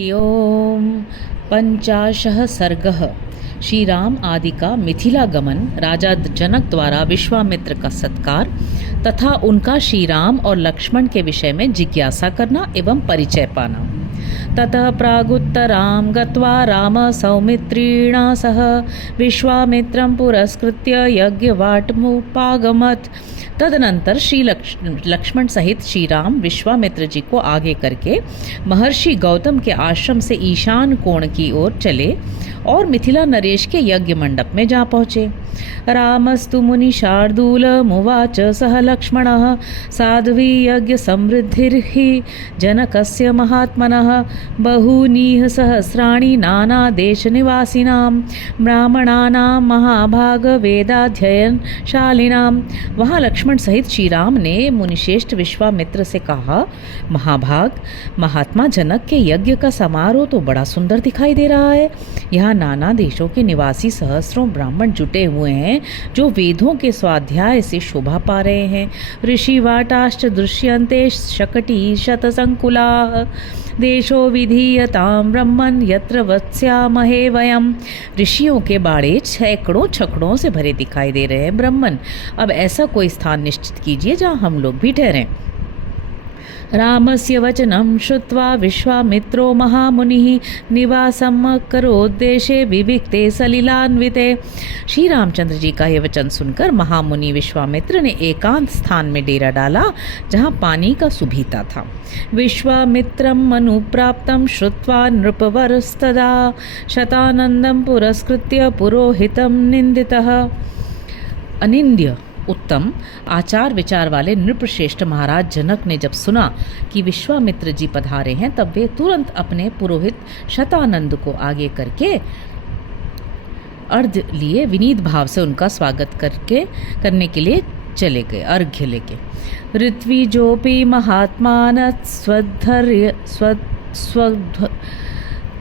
ओम पंचाशः सर्गः। श्री राम आदि का मिथिला गमन, राजा जनक द्वारा विश्वामित्र का सत्कार तथा उनका श्री राम और लक्ष्मण के विषय में जिज्ञासा करना एवं परिचय पाना। ततः प्रागुत्तरां गत्वा राम सौमित्रिणा सह विश्वामित्रं पुरस्कृत्य यज्ञवाटमुपागमत्। तदनंतर श्री लक्ष्मण सहित श्री राम विश्वामित्र जी को आगे करके महर्षि गौतम के आश्रम से ईशान कोण की ओर चले और मिथिला नरेश के यज्ञ मंडप में जा पहुँचे। रामस्तु मुनि शार्दूल मुवाच सह लक्ष्मणः साध्वी यज्ञ समृद्धिर्हि जनकस्य महात्मनः बहूनीह सहस्राणि नाना देश निवासिनां ब्राह्मणानां महाभाग वेदाध्ययनशालिनां। वहाँ लक्ष्मण सहित श्री राम ने मुनिश्रेष्ठ विश्वामित्र से कहा, महाभाग, महात्मा जनक के यज्ञ का समारोह तो बड़ा सुंदर दिखाई दे रहा है। यहाँ नाना देशों के निवासी सहस्रों ब्राह्मण जुटे हुए हैं जो वेदों के स्वाध्याय से शोभा पा रहे हैं। ऋषि वाटाश्च दृश्यन्ते शकटी शतसंकुलाः देशो विधीयतां ब्रह्मन् यत्र वत्स्यामहे वयम्। ऋषियों के बाड़े सैकड़ों छकड़ों से भरे दिखाई दे रहे हैं ब्रह्मन। अब ऐसा कोई स्थान निश्चित कीजिए जहाँ हम लोग भी ठहरें। रामस्य वचनं श्रुत्वा विश्वामित्रो महामुनिः निवासं करोद्देशे विविक्ते सलिलान्विते। श्री रामचंद्र जी का यह वचन सुनकर महामुनि विश्वामित्र ने एकांत स्थान में डेरा डाला जहाँ पानी का सुभीता था। विश्वामित्रम् अनुप्राप्तं श्रुत्वा नृपवरस्तदा शतानंदं पुरस्कृत्य पुरोहितं निंदितः। अनिंद्य उत्तम आचार विचार वाले नृपश्रेष्ठ महाराज जनक ने जब सुना कि विश्वामित्र जी पधारे हैं, तब वे तुरंत अपने पुरोहित शतानंद को आगे करके अर्घ्य लिए विनीत भाव से उनका स्वागत करने के लिए चले गए। अर्घ्य लेके ऋत्विजोपि महात्मान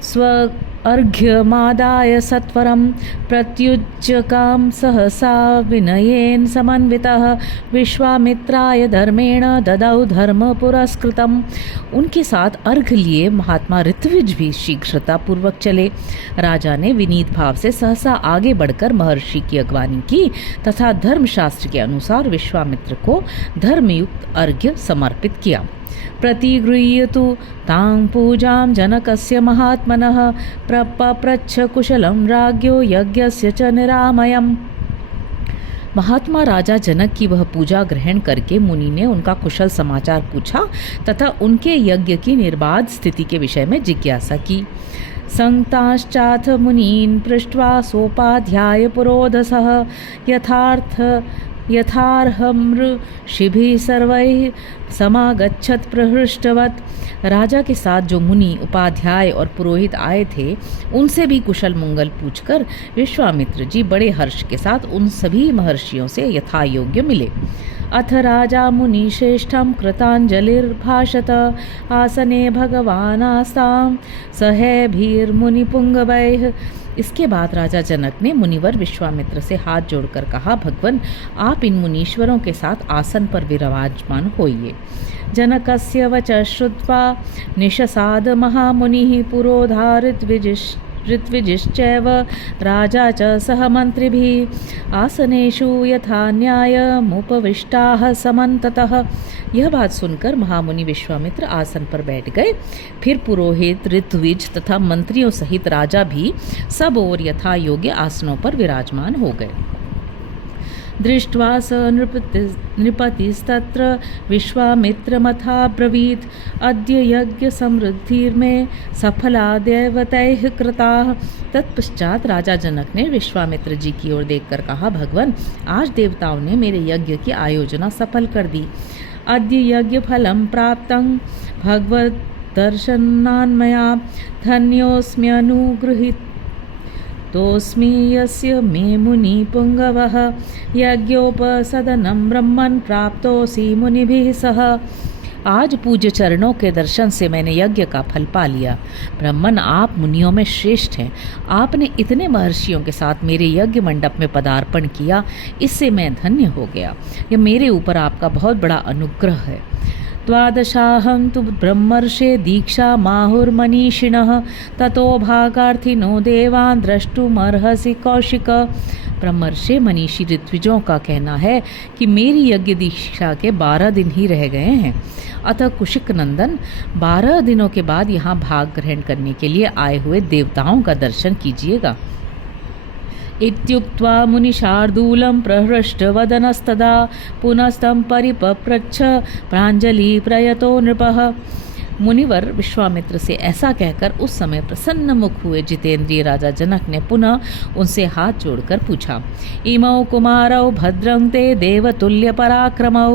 स्व अर्घ्यमादाय सत्वरं प्रत्युज्जकां सहसा विनयेन समन्वितः विश्वामित्राय धर्मेण ददौ धर्म पुरस्कृतम्। उनके साथ अर्घ्य लिए महात्मा ऋत्विज भी शीघ्रता पूर्वक चले। राजा ने विनीत भाव से सहसा आगे बढ़कर महर्षि की अगवानी की तथा धर्मशास्त्र के अनुसार विश्वामित्र को धर्मयुक्त अर्घ्य समर्पित किया। प्रतिगृह्यतु तां पूजां जनकस्य महात्मनः पप्रच्छ कुशलं राज्ञो यज्ञस्य च निरामयम्। महात्मा राजा जनक की वह पूजा ग्रहण करके मुनि ने उनका कुशल समाचार पूछा तथा उनके यज्ञ की निर्बाध स्थिति के विषय में जिज्ञासा की। संताश्चाथ मुनीन् पृष्ट्वा सोपाध्याय पुरोधसः यथार्हमृषिभिः सर्वैः समागच्छत् प्रहृष्टवत्। राजा के साथ जो मुनि, उपाध्याय और पुरोहित आए थे, उनसे भी कुशल मंगल पूछकर विश्वामित्र जी बड़े हर्ष के साथ उन सभी महर्षियों से यथायोग्य मिले। अथ राजा मुनिश्रेष्ठं कृताञ्जलिर्भाषत आसने भगवानास्तां सहेभिर्मुनिपुंगवैः। इसके बाद राजा जनक ने मुनिवर विश्वामित्र से हाथ जोड़कर कहा, भगवन, आप इन मुनीश्वरों के साथ आसन पर विराजमान होइए। जनकस्य वचः श्रुत्वा निशसाद महामुनिः पुरोधारित ऋत्विजिश्चैव राजा च सह मंत्रिभिः आसनेषु यथा न्यायमुपविष्टाः समन्ततः। यह बात सुनकर महामुनि विश्वामित्र आसन पर बैठ गए। फिर पुरोहित, ऋत्विज तथा मंत्रियों सहित राजा भी सब ओर यथा योग्य आसनों पर विराजमान हो गए। दृष्ट्वा स नृपतिस्तत्र विश्वामित्रमथाब्रवीत् अद्य यज्ञ समृद्धिर्मे सफला देवतैः कृताः। तत्पश्चात राजा जनक ने विश्वामित्र जी की ओर देखकर कहा, भगवान, आज देवताओं ने मेरे यज्ञ की आयोजना सफल कर दी। अद्य यज्ञ फलं प्राप्तं भगवत दर्शनान्मया धन्योऽस्म्यनुगृहीत तोस्मि यस्य मे मुनि पुंगवः यज्ञोपसदनं ब्रह्मन् प्राप्तोऽसि मुनिभिः सह। आज पूज्य चरणों के दर्शन से मैंने यज्ञ का फल पा लिया। ब्रह्मन, आप मुनियों में श्रेष्ठ हैं। आपने इतने महर्षियों के साथ मेरे यज्ञ मंडप में पदार्पण किया, इससे मैं धन्य हो गया। यह मेरे ऊपर आपका बहुत बड़ा अनुग्रह है। द्वादशाहं तु ब्रह्मर्षे दीक्षा माहुर्मनीषिणः ततो भागार्थिनो देवान् द्रष्टुमर्हसि कौशिक। ब्रह्मर्षि मनीषी ऋत्विजों का कहना है कि मेरी यज्ञ दीक्षा के 12 दिन ही रह गए हैं, अतः कुशिक नंदन 12 दिनों के बाद यहाँ भाग ग्रहण करने के लिए आए हुए देवताओं का दर्शन कीजिएगा। इत्युक्त्वा मुनिशार्दूलं प्रहृष्टवदनस्तदा पुनस्तं परिपप्रच्छ प्राञ्जलि प्रयतो नृपः। मुनिवर विश्वामित्र से ऐसा कहकर उस समय प्रसन्न मुख हुए जितेंद्रिय राजा जनक ने पुनः उनसे हाथ जोड़कर पूछा, इमौ कुमारौ भद्रं ते देवतुल्य पराक्रमौ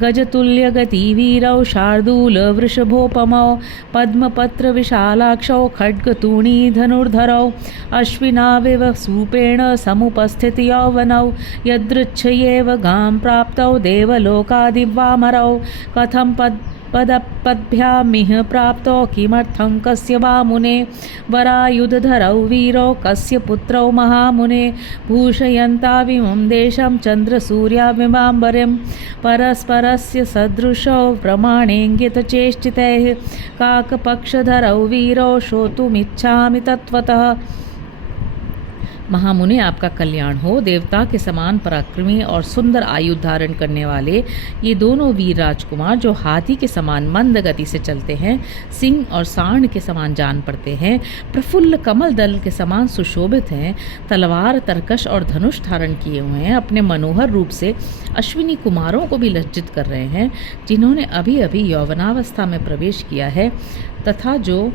गजतुल्य गतिवीरौ शार्दूल वृषभोपमौ पद्मपत्र विशालाक्षौ खड्गतूणी धनुर्धरौ अश्विनाविव सूपेण समुपस्थित यौवनौ यदृच्छयेव गां प्राप्तौ देवलोकादिवामरौ कथं पदपद्भ्यामिह प्राप्तो किमर्थं कस्य वा मुने वरायुधधरौ वीरो कस्य पुत्रौ महामुने भूषयन्ताविमं देशं चन्द्रसूर्याविमाम्बरं परस्परस्य सदृशौ प्रमाणेङ्गितचेष्टितैः काकपक्षधरौ वीरो श्रोतुमिच्छामि तत्त्वतः। महामुनि आपका कल्याण हो। देवता के समान पराक्रमी और सुंदर आयु धारण करने वाले ये दोनों वीर राजकुमार जो हाथी के समान मंद गति से चलते हैं, सिंह और सांड के समान जान पड़ते हैं, प्रफुल्ल कमल दल के समान सुशोभित हैं, तलवार तरकश और धनुष धारण किए हुए हैं, अपने मनोहर रूप से अश्विनी कुमारों को भी लज्जित कर रहे हैं, जिन्होंने अभी अभी यौवनावस्था में प्रवेश किया है तथा जो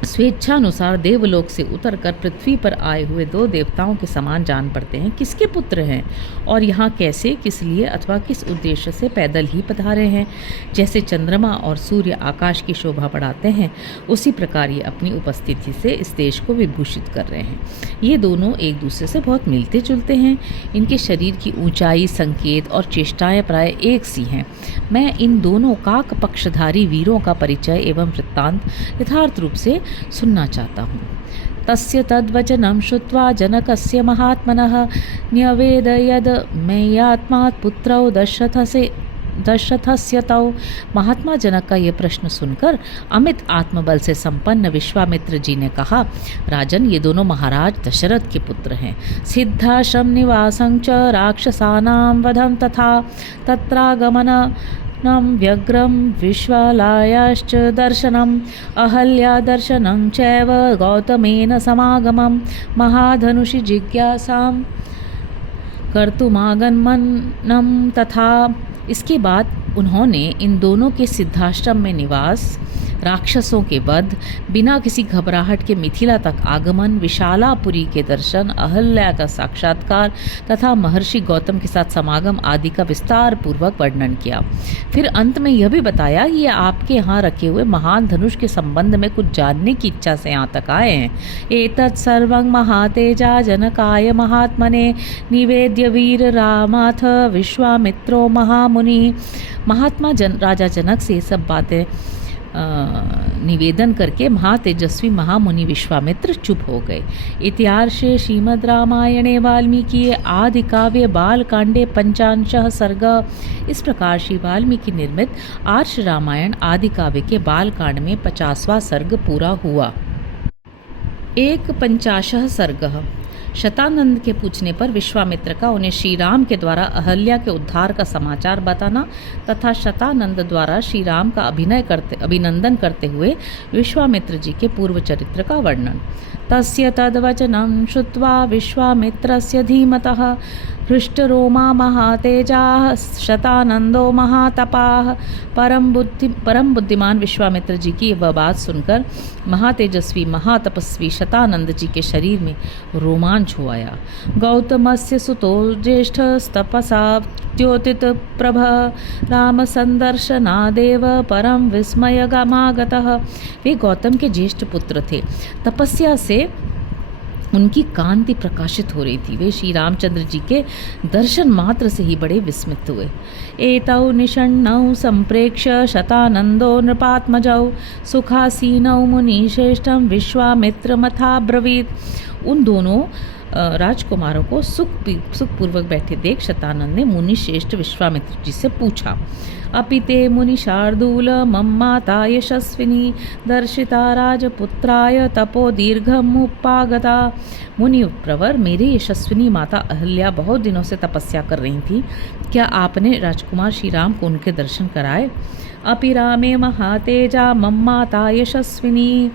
स्वेच्छानुसार देवलोक से उतरकर पृथ्वी पर आए हुए 2 देवताओं के समान जान पड़ते हैं, किसके पुत्र हैं और यहाँ कैसे, किस लिए अथवा किस उद्देश्य से पैदल ही पधारे हैं। जैसे चंद्रमा और सूर्य आकाश की शोभा बढ़ाते हैं, उसी प्रकार ये अपनी उपस्थिति से इस देश को विभूषित कर रहे हैं। ये दोनों एक दूसरे से बहुत मिलते जुलते हैं। इनके शरीर की ऊंचाई, संकेत और चेष्टाएं प्राय एक सी हैं। मैं इन दोनों काक पक्षधारी वीरों का परिचय एवं वृत्तांत यथार्थ रूप से सुनना चाहता हूँ। तस्य तद्वचनं श्रुत्वा जनकस्य महात्मनः न्यवेदयद मय्यात्मात् पुत्रौ दशरथस्य तौ। महात्मा जनक का ये प्रश्न सुनकर अमित आत्मबल से संपन्न विश्वामित्र जी ने कहा, राजन, ये दोनों महाराज दशरथ के पुत्र हैं। सिद्धाश्रम निवासं च राक्षसानां वधं तथा तत्रागमन व्यग्रं विश्वालायाश्च दर्शनम् अहल्या दर्शनं चैव गौतमेन समागमं महाधनुषि जिज्ञासां कर्तुमागमनं तथा। इसके बाद उन्होंने इन दोनों के सिद्धाश्रम में निवास, राक्षसों के वध, बिना किसी घबराहट के मिथिला तक आगमन, विशालापुरी के दर्शन, अहल्या का साक्षात्कार तथा महर्षि गौतम के साथ समागम आदि का विस्तार पूर्वक वर्णन किया। फिर अंत में यह भी बताया कि ये आपके यहाँ रखे हुए महान धनुष के संबंध में कुछ जानने की इच्छा से यहाँ तक आए हैं। एतत् सर्वं महातेजा जनकाय महात्मने निवेद्य वीर रामाथ विश्वामित्रो महामुनि। महात्मा राजा जनक से ये सब बातें निवेदन करके महातेजस्वी महामुनि विश्वामित्र चुप हो गए। इतिहासे श्रीमद् रामायणे वाल्मीकि आदि काव्य बालकांडे 55 सर्ग। इस प्रकार श्री वाल्मीकि निर्मित आर्ष रामायण आदि काव्य के बालकांड में 50वां सर्ग पूरा हुआ। 51 सर्ग। शतानंद के पूछने पर विश्वामित्र का उन्हें श्री राम के द्वारा अहल्या के उद्धार का समाचार बताना तथा शतानंद द्वारा श्री राम का अभिनंदन करते हुए विश्वामित्र जी के पूर्व चरित्र का वर्णन। तस्य तद्वचनं श्रुत्वा विश्वामित्रस्य धीमतः हृष्टरोमा महातेजाः शतानंदो महातपाः। परम बुद्धिमान विश्वामित्र जी की वह बात सुनकर महातेजस्वी महातपस्वी शतानंद जी के शरीर में रोमांच हो आया। गौतमस्य सुतो ज्येष्ठस्तपसा द्योतित प्रभ राम संदर्शनादेव परम विस्मयगमागतः। वे गौतम के ज्येष्ठ पुत्र थे। तपस्या से उनकी कांति प्रकाशित हो रही थी। वे श्री रामचंद्र जी के दर्शन मात्र से ही बड़े विस्मित हुए। एतौ निषण्णौ संप्रेक्ष्य शतानंदो नृपात्मजौ सुखासीनौ मुनिश्रेष्ठं विश्वामित्रमथाब्रवीत्। उन दोनों राजकुमारों को सुखपूर्वक बैठे देख शतानंद ने मुनि श्रेष्ठ विश्वामित्र जी से पूछा, अपि ते मुनि शार्दूल मम माता यशस्विनी दर्शिता राजपुत्राय तपो दीर्घमुपागता। मुनि प्रवर, मेरी यशस्विनी माता अहल्या बहुत दिनों से तपस्या कर रही थी, क्या आपने राजकुमार श्री राम को उनके दर्शन कराए? अपि रामे महातेजा मम माता यशस्विनी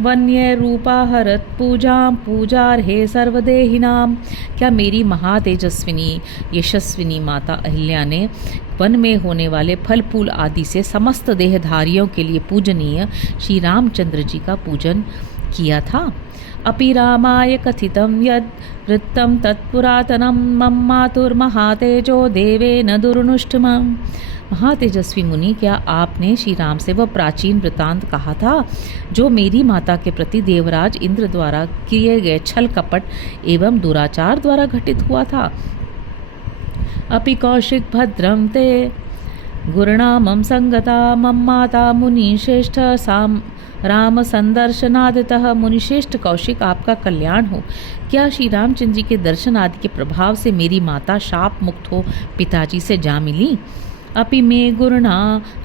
वन्य रूपा हरत पूजाम पूजार्हे सर्वदेहिनाम। क्या मेरी महातेजस्विनी यशस्विनी माता अहिल्या ने वन में होने वाले फल फूल आदि से समस्त देहधारियों के लिए पूजनीय श्री रामचंद्र जी का पूजन किया था? अपि रामाय कथितं यद् वृत्तं तत्पुरातनं मम मातुर्महातेजो देवेन दुर्नुष्टमम्। महातेजस्वी मुनि, क्या आपने श्री राम से वह प्राचीन वृतांत कहा था जो मेरी माता के प्रति देवराज इंद्र द्वारा किए गए छल कपट एवं दुराचार द्वारा घटित हुआ था? अपि कौशिक भद्रम ते गुरुणामं संगता मम माता मुनिश्रेष्ठ साम राम संदर्शनादितः। मुनिश्रेष्ठ कौशिक, आपका कल्याण हो। क्या श्री रामचंद्र जी के दर्शन आदि के प्रभाव से मेरी माता शाप मुक्त हो पिताजी से जा मिली? अपि मे गुरुणा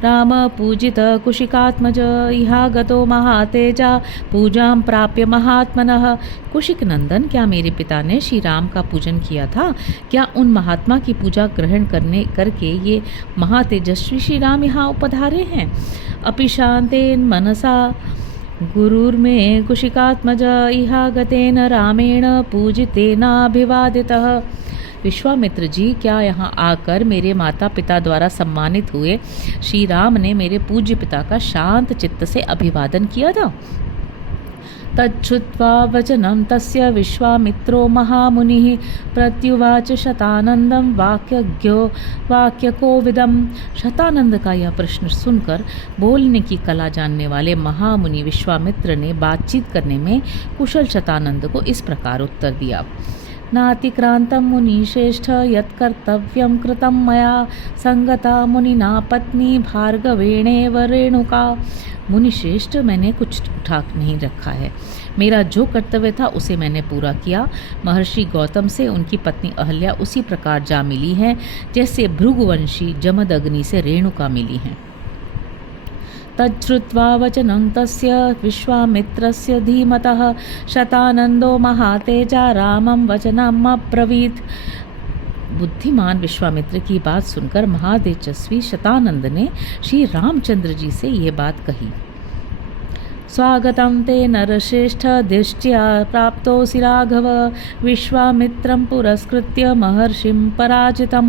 राम पूजित कुशिकात्मज इहागतो महातेजा पूजां प्राप्य महात्मनः। कुशिक नंदन, क्या मेरे पिता ने श्री राम का पूजन किया था? क्या उन महात्मा की पूजा ग्रहण करके ये महातेजस्वी श्री राम यहाँ उपधारे हैं? अपि शांतेन मनसा गुरुर्मे कुशिकात्मज इहागतेन रामेण पूजितेनाभिवादितः। विश्वामित्र जी, क्या यहाँ आकर मेरे माता पिता द्वारा सम्मानित हुए श्री राम ने मेरे पूज्य पिता का शांत चित्त से अभिवादन किया था? तच्छ्रुत्वा वचनं तस्य विश्वामित्रो महामुनिः प्रत्युवाच शतानंदं वाक्यकोविदम्। शतानंद का यह प्रश्न सुनकर बोलने की कला जानने वाले महामुनि विश्वामित्र ने बातचीत करने में कुशल शतानंद को इस प्रकार उत्तर दिया। नातिक्रांतं मुनिश्रेष्ठ यत्कर्तव्यं कृतं मया संगता मुनिना पत्नी भार्गवेणेव रेणुका। मुनिश्रेष्ठ, मैंने कुछ ठाक नहीं रखा है। मेरा जो कर्तव्य था उसे मैंने पूरा किया। महर्षि गौतम से उनकी पत्नी अहल्या उसी प्रकार जा मिली हैं जैसे भृगुवंशी जमदग्नि से रेणुका मिली हैं। तच्छ्रुत्वा वचनं तस्य विश्वामित्रस्य धीमतः शतानंदो महातेजा रामं वचनम् अब्रवीत्। बुद्धिमान विश्वामित्र की बात सुनकर महातेजस्वी शतानंद ने श्री रामचंद्र जी से ये बात कही। स्वागतं ते नरश्रेष्ठ दृष्ट्या प्राप्तोऽसि राघव विश्वामित्रं पुरस्कृत्य महर्षिं पराजितं।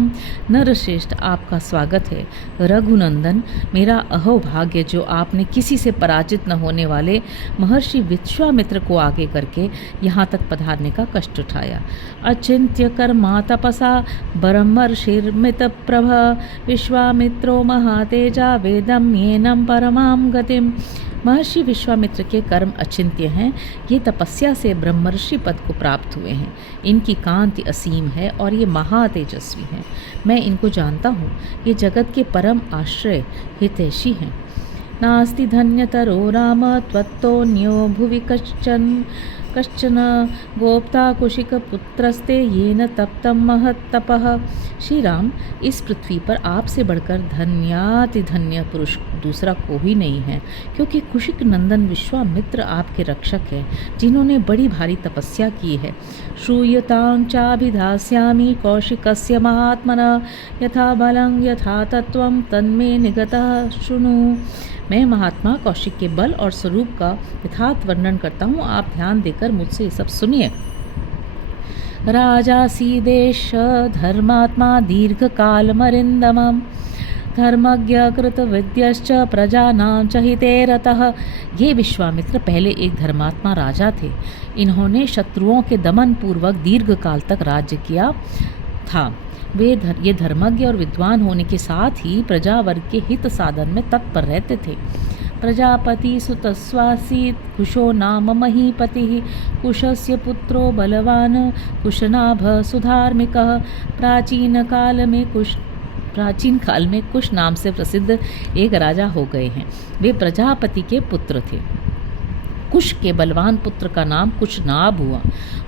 नरश्रेष्ठ, आपका स्वागत है। रघुनंदन, मेरा अहोभाग्य जो आपने किसी से पराजित न होने वाले महर्षि विश्वामित्र को आगे करके यहाँ तक पधारने का कष्ट उठाया। अचिंत्य कर्मा तपसा ब्रह्मर्षिर्मित प्रभ विश्वामित्रो महातेजा वेदम येनम परमाम गतिम। महर्षि विश्वामित्र के कर्म अचिंत्य हैं। ये तपस्या से ब्रह्मर्षि पद को प्राप्त हुए हैं। इनकी कांति असीम है और ये महातेजस्वी हैं। मैं इनको जानता हूँ। ये जगत के परम आश्रय हितैषी हैं। नास्ति धन्यतरो राम त्वत्तोऽन्यो भुवि कश्चन गोप्ता कुशिक पुत्रस्ते येन तप्तं महत्तपः। श्री राम, इस पृथ्वी पर आपसे बढ़कर धन्यातिधन्य पुरुष दूसरा कोई नहीं है, क्योंकि कुशिक नंदन विश्वामित्र आपके रक्षक हैं, जिन्होंने बड़ी भारी तपस्या की है। श्रूयतां चाभिधास्यामि कौशिकस्य महात्मनः यथा बलं यथा तत्त्वं तन्मे निगतः शृणु। मैं महात्मा कौशिक के बल और स्वरूप का यथार्थ वर्णन करता हूँ, आप ध्यान देकर मुझसे ये सब सुनिए। राजा सीदेश धर्मात्मा दीर्घकालमरिन्दमं धर्मज्ञ कृतविद्यश्च प्रजानां च हिते रतः। ये विश्वामित्र पहले एक धर्मात्मा राजा थे। इन्होंने शत्रुओं के दमन पूर्वक दीर्घ काल तक राज्य किया था। ये धर्मज्ञ और विद्वान होने के साथ ही प्रजावर्ग के हित साधन में तत्पर रहते थे। प्रजापति सुतस्वासीत् कुशो नाम महीपतिः कुशस्य पुत्रो बलवान कुशनाभ सुधार्मिकः। प्राचीन काल में कुश नाम से प्रसिद्ध एक राजा हो गए हैं। वे प्रजापति के पुत्र थे। कुश के बलवान पुत्र का नाम कुशनाभ हुआ।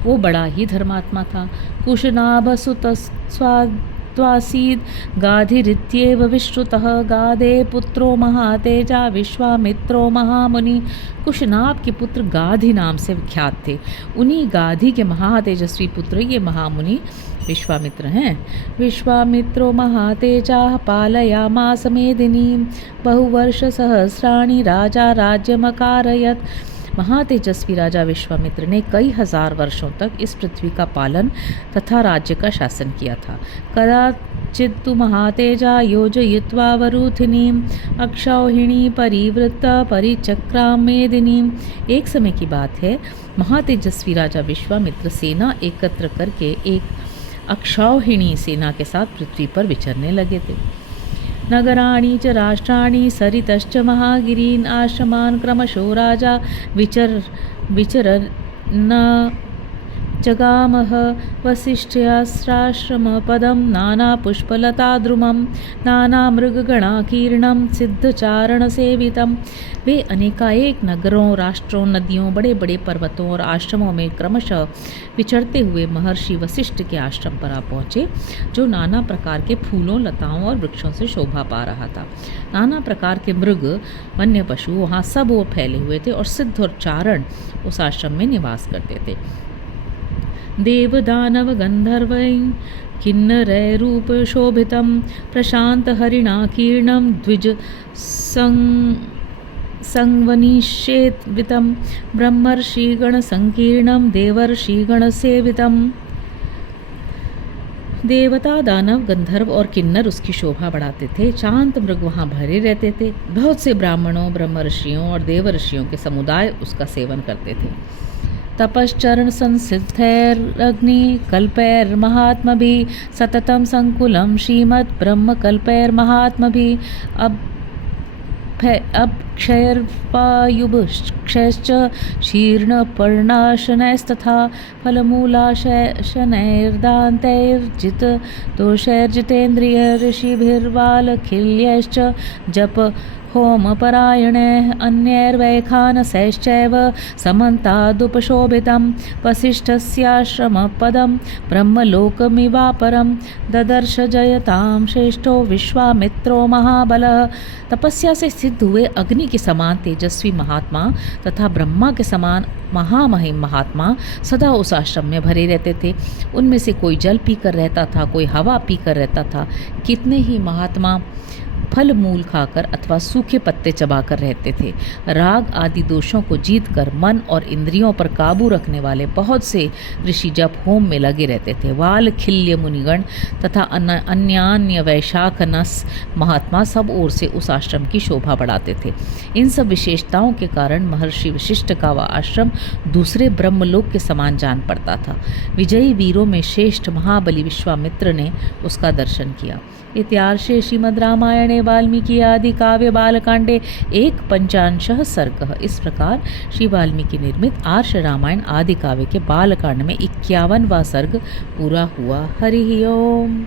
वो बड़ा ही धर्मात्मा था। कुशनाभ सुतस्वासीद गाधिरित्येव विश्रुतः गाधे पुत्रो महातेजा विश्वामित्रो महामुनि। कुशनाभ के पुत्र गाधि नाम से विख्यात थे। उन्हीं गाधि के महातेजस्वी पुत्र ये महामुनि विश्वामित्र हैं। विश्वामित्रो महातेजाः पालयामास मेदिनीं बहुवर्ष सहस्राणि राजा राज्यमकारयत्। महातेजस्वी राजा विश्वामित्र ने कई हजार वर्षों तक इस पृथ्वी का पालन तथा राज्य का शासन किया था। कदाचित्तु महातेजा योजयित्वा वरूथिनीम् अक्षौहिणी परिवृत्त परिचक्रां मेदिनीम्। एक समय की बात है, महातेजस्वी राजा विश्वामित्र सेना एकत्र करके एक अक्षौहिणी सेना के साथ पृथ्वी पर विचरने लगे थे। नगराणि च राष्ट्राणि सरितश्च महागिरीन् आश्रमान् क्रमशो राजा विचरन् जगामः वसिष्ठ्याश्राश्रमपदं नानापुष्पलताद्रुमं नानामृगगणाकीर्णं सिद्धचारणसेवितं। वे अनेकाएक नगरों, राष्ट्रों, नदियों, बड़े बड़े पर्वतों और आश्रमों में क्रमशः विचरते हुए महर्षि वशिष्ठ के आश्रम पर आ पहुँचे, जो नाना प्रकार के फूलों, लताओं और वृक्षों से शोभा पा रहा था। नाना प्रकार के मृग, वन्य पशु वहाँ सब ओर फैले हुए थे और सिद्ध और चारण उस आश्रम में निवास करते थे। देव दानव गंधर्वैः किन्नरैरूप शोभितं प्रशांत हरिणाकीर्णं द्विज संवनिषेवितं ब्रह्मर्षिगण संकीर्णं देवर्षिगण सेवितम्। देवता, दानव, गंधर्व और किन्नर उसकी शोभा बढ़ाते थे। शांत मृग वहाँ भरे रहते थे। बहुत से ब्राह्मणों, ब्रह्मर्षियों और देवर्षियों के समुदाय उसका सेवन करते थे। तपश्चरण संसिद्धैरग्नि कल्पैर्महात्मभिः सततं संकुलं श्रीमद् ब्रह्म कल्पैर्महात्मभिः अक्षयैर्वायुभक्षैश्च शीर्णपर्णाशनैस्तथा फलमूलाशनैर्दान्तैर्जित दोषैर्जितेन्द्रिय ऋषिभिर्वालखिल्यैश्च जप होमपरायणैः अन्यैर्वैखानसैश्चैव समन्तादुपशोभितं वसिष्ठस्याश्रमपदं ब्रह्मलोकमिवापरं ददर्श जयतां श्रेष्ठो विश्वामित्रो महाबलः। तपस्या से सिद्ध हुए अग्नि के समान तेजस्वी महात्मा तथा ब्रह्मा के समान महामहिम महात्मा सदा उस आश्रम में भरे रहते थे। उनमें से कोई जल पीकर रहता था, कोई हवा पीकर रहता था। कितने ही महात्मा फल मूल खाकर अथवा सूखे पत्ते चबाकर रहते थे। राग आदि दोषों को जीतकर मन और इंद्रियों पर काबू रखने वाले बहुत से ऋषि जप होम में लगे रहते थे। वाल खिल्य मुनिगण तथा अन्यान्य वैशाखनस महात्मा सब ओर से उस आश्रम की शोभा बढ़ाते थे। इन सब विशेषताओं के कारण महर्षि वशिष्ठ का वह आश्रम दूसरे ब्रह्मलोक के समान जान पड़ता था। विजयी वीरों में श्रेष्ठ महाबली विश्वामित्र ने उसका दर्शन किया। इत्यार्षे श्रीमद् रामायणे वाल्मीकि आदि काव्य बालकांडे 1/5 सर्गः। इस प्रकार श्री वाल्मीकि निर्मित आर्ष रामायण आदि काव्य के बालकांड में 51वां सर्ग पूरा हुआ। हरि ओम।